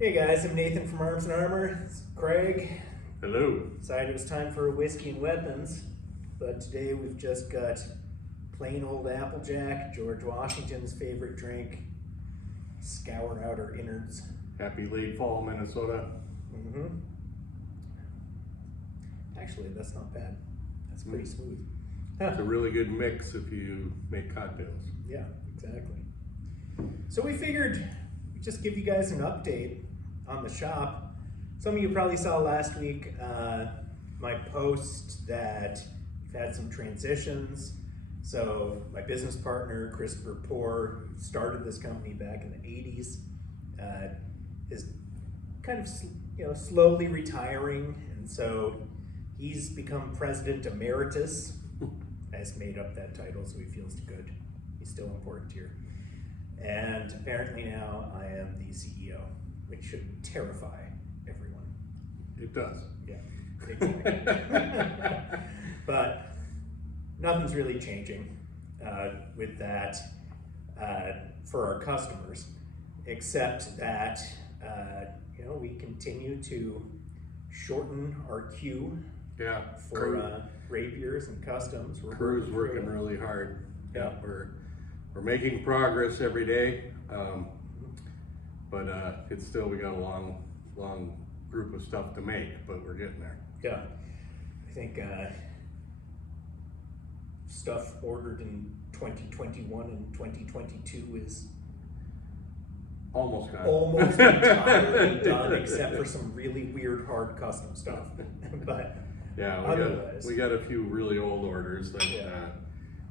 Hey guys, I'm Nathan from Arms and Armor. It's Craig. Hello. Decided it was time for whiskey and weapons, but today we've just got plain old Applejack, George Washington's favorite drink. Scour out our innards. Happy late fall, Minnesota. Actually, that's not bad. That's pretty smooth. It's a really good mix if you make cocktails. Yeah, exactly. So we figured we'd just give you guys an update on the shop. Some of you probably saw last week my post that we've had some transitions. So my business partner, Christopher Poor, who started this company back in the 80s, is kind of slowly retiring, and so he's become president emeritus. Has made up that title, so he feels good. He's still important here. And apparently now I am the CEO, which should terrify everyone. It does. Yeah, exactly. But nothing's really changing with that for our customers, except that we continue to shorten our queue. Yeah. For rapiers and customs. Crew's working really hard. Yeah, we're making progress every day, but it's still, we got a long group of stuff to make, but we're getting there. Yeah, I think stuff ordered in 2021 and 2022 is almost entirely done, except for some really weird hard custom stuff. But yeah, we got a few really old orders that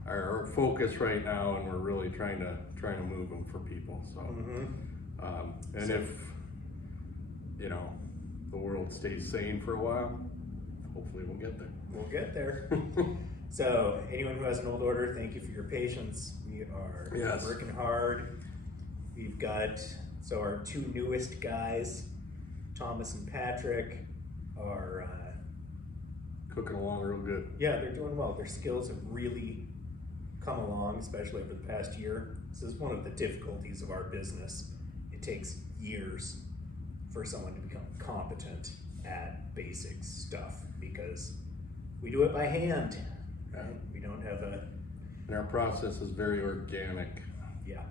are our focus right now, and we're really trying to move them for people. So, if the world stays sane for a while, hopefully we'll get there. We'll get there. So, anyone who has an old order, thank you for your patience. We are working hard. We've got our two newest guys, Thomas and Patrick, are cooking along real good. Yeah, they're doing well. Their skills have really come along, especially over the past year. This is one of the difficulties of our business. It takes years for someone to become competent at basic stuff because we do it by hand. Yeah. Right? We don't have and our process is very organic. Yeah.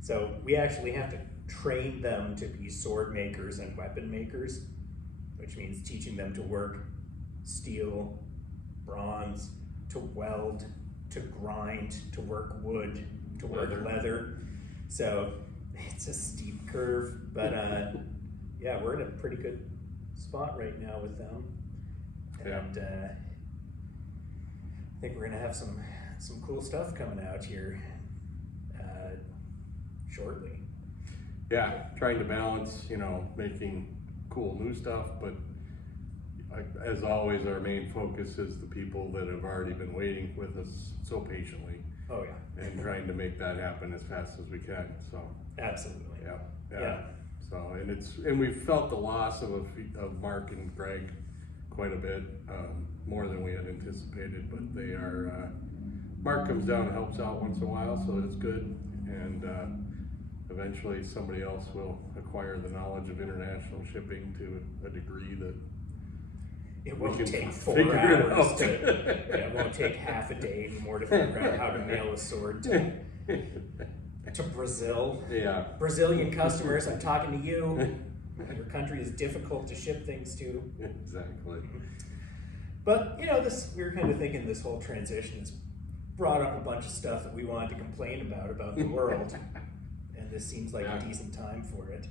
So we actually have to train them to be sword makers and weapon makers, which means teaching them to work steel, bronze, to weld, to grind, to work wood, to work leather. So it's a steep curve, but we're in a pretty good spot right now with them. And I think we're gonna have some cool stuff coming out here shortly. Yeah, trying to balance, making cool new stuff, but as always, our main focus is the people that have already been waiting with us so patiently. Oh yeah. And trying to make that happen as fast as we can. So absolutely. Yeah. So and we've felt the loss of Mark and Greg quite a bit, more than we had anticipated. But they are. Mark comes down and helps out once in a while, so it's good. And eventually, somebody else will acquire the knowledge of international shipping to a degree that. It won't take 4 hours it won't take half a day anymore to figure out how to mail a sword to Brazil. Yeah. Brazilian customers, I'm talking to you. Your country is difficult to ship things to. Exactly. But we were kind of thinking this whole transition has brought up a bunch of stuff that we wanted to complain about the world. And this seems like a decent time for it.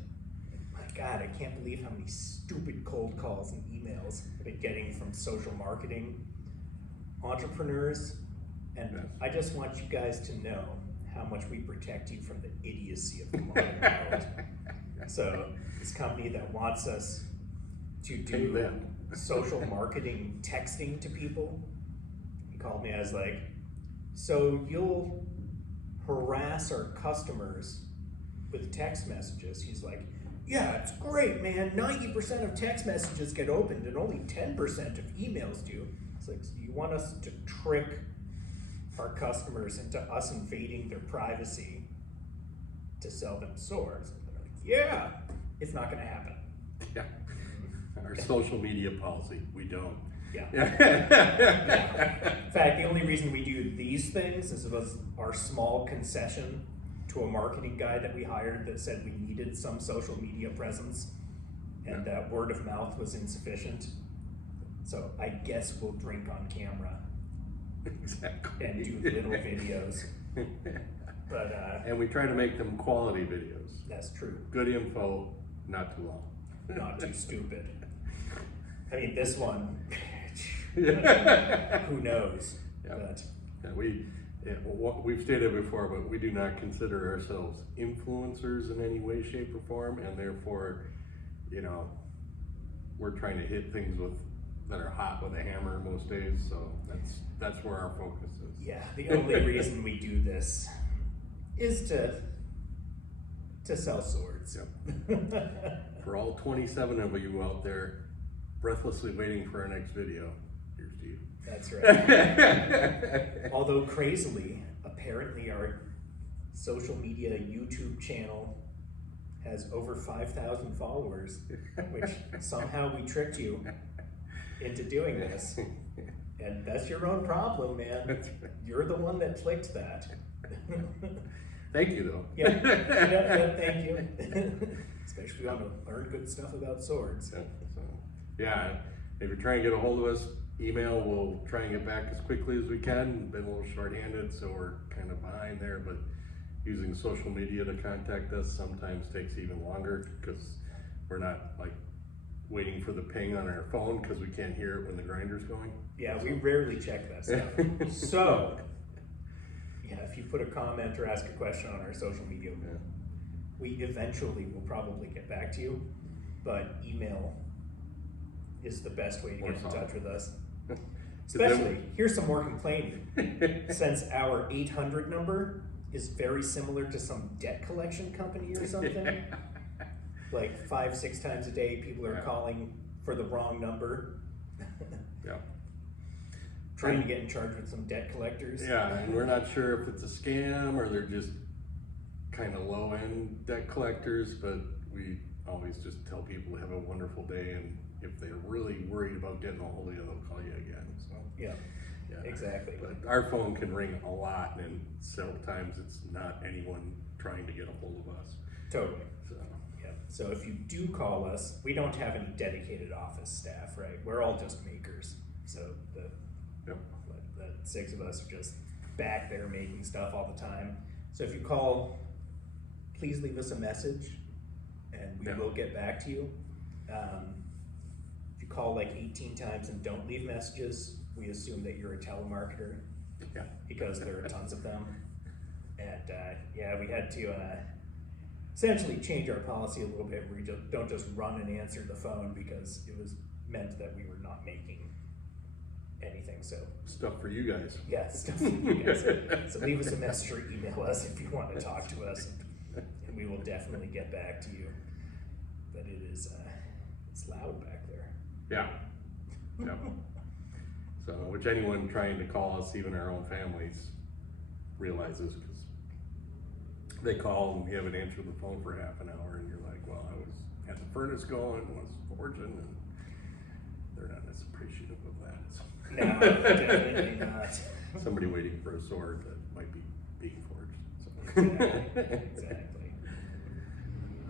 God, I can't believe how many stupid cold calls and emails I've been getting from social marketing entrepreneurs. And I just want you guys to know how much we protect you from the idiocy of the modern world. So this company that wants us to do social marketing texting to people, he called me. I was like, so you'll harass our customers with text messages? He's like, yeah, it's great, man. 90% of text messages get opened and only 10% of emails do. It's like, so you want us to trick our customers into us invading their privacy to sell them swords? And they're like, yeah, it's not gonna happen. Yeah. Our social media policy, we don't. Yeah. Yeah. In fact, the only reason we do these things is it was our small concession to a marketing guy that we hired that said we needed some social media presence, and that word of mouth was insufficient. So I guess we'll drink on camera. Exactly. And do little videos. But and we try to make them quality videos. That's true. Good info, not too long. Not too stupid. I mean, this one, who knows? Yeah. But Yeah, we've stated before, but we do not consider ourselves influencers in any way, shape, or form, and therefore, you know, we're trying to hit things that are hot with a hammer most days. So that's where our focus is. yeah, the only reason we do this is to sell swords. Yep. For all 27 of you out there breathlessly waiting for our next video, here's to you. That's right. Although crazily, apparently our social media YouTube channel has over 5,000 followers, which somehow we tricked you into doing this. And that's your own problem, man. You're the one that clicked that. Thank you, though. Yeah, thank you. Especially if you want to learn good stuff about swords. Yeah, if you're trying to get a hold of us, email, we'll try and get back as quickly as we can. Been a little short-handed, so we're kind of behind there, but using social media to contact us sometimes takes even longer because we're not like waiting for the ping on our phone because we can't hear it when the grinder's going. Yeah, we rarely check that stuff. So, yeah, if you put a comment or ask a question on our social media, we eventually will probably get back to you, but email is the best way to get in touch with us. Especially, here's some more complaining. Since our 800 number is very similar to some debt collection company or something, like 5-6 times a day, people are calling for the wrong number. Yeah. Trying to get in charge with some debt collectors. Yeah, and we're not sure if it's a scam or they're just kind of low-end debt collectors, but we always just tell people to have a wonderful day, and if they're really worried about getting a hold of you, they'll call you again. So yeah, exactly. But our phone can ring a lot, and several times it's not anyone trying to get a hold of us. Totally. So yeah. So if you do call us, we don't have any dedicated office staff, right? We're all just makers. So the 6 of us are just back there making stuff all the time. So if you call, please leave us a message, and we will get back to you. If you call like 18 times and don't leave messages, we assume that you're a telemarketer, because there are tons of them. And yeah, we had to essentially change our policy a little bit, where we don't just run and answer the phone, because it was meant that we were not making anything. So stuff for you guys. Yeah, stuff for you guys. So leave us a message or email us if you want to talk to us, and we will definitely get back to you. But it is it's loud back there. Yeah. So, which anyone trying to call us, even our own families, realizes, because they call and we haven't answered the phone for half an hour, and you're like, well, had the furnace going, was forging, and they're not as appreciative of that. No, definitely not. Somebody waiting for a sword that might be being forged. So. Exactly.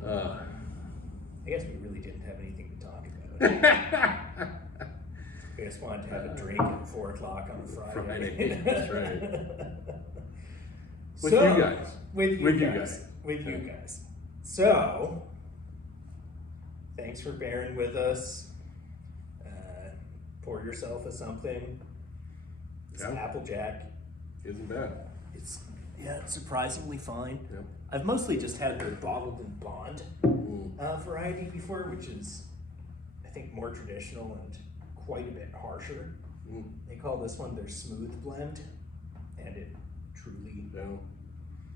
I guess we really didn't have anything to talk about. We just wanted to have a drink at 4 o'clock on a Friday. That's right. With you guys. With you guys. So, thanks for bearing with us. Pour yourself a something. It's Applejack. Isn't bad. It's surprisingly fine. Yep. I've mostly just had the bottled and bond variety before, which is, I think, more traditional and quite a bit harsher. They call this one their smooth blend, and it truly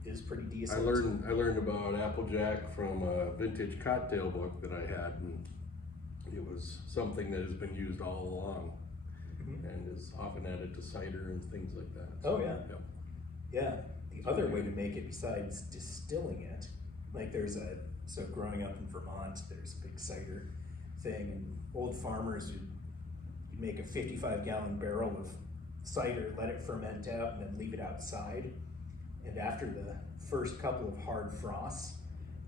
is pretty decent. I learned about Applejack from a vintage cocktail book that I had, and it was something that has been used all along, and is often added to cider and things like that. So, yeah. The other way to make it besides distilling it, like there's a So growing up in Vermont, there's a big cider thing, and old farmers would make a 55-gallon barrel of cider, let it ferment out, and then leave it outside. And after the first couple of hard frosts,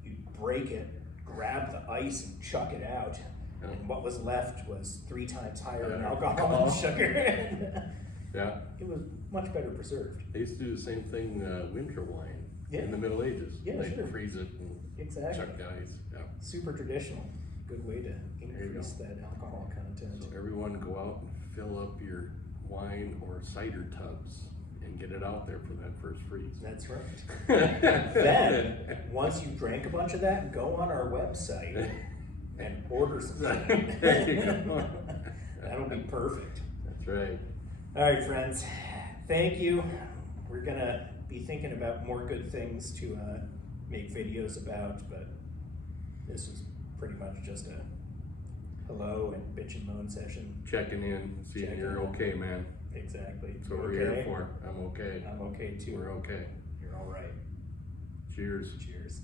you'd break it, grab the ice, and chuck it out. Yeah. And what was left was 3 times higher in Yeah. alcohol and sugar. Yeah. It was much better preserved. They used to do the same thing, winter wine Yeah. in the Middle Ages. Yeah, They'd sure. freeze it and Exactly. chuck the ice. Yeah. Super traditional. Good way to you increase go. that alcohol content. So everyone go out and fill up your wine or cider tubs and get it out there for that first freeze. That's right. Then, once you drank a bunch of that, go on our website and order some. There you go. That'll be perfect. That's right. All right, friends. Thank you. We're gonna be thinking about more good things to make videos about, but this was pretty much just a hello and bitch and moan session. Checking in, seeing Checking you're in. okay, man. Exactly. That's what we're Okay? here for. I'm okay. I'm okay too. We're okay. You're all right. Cheers. Cheers.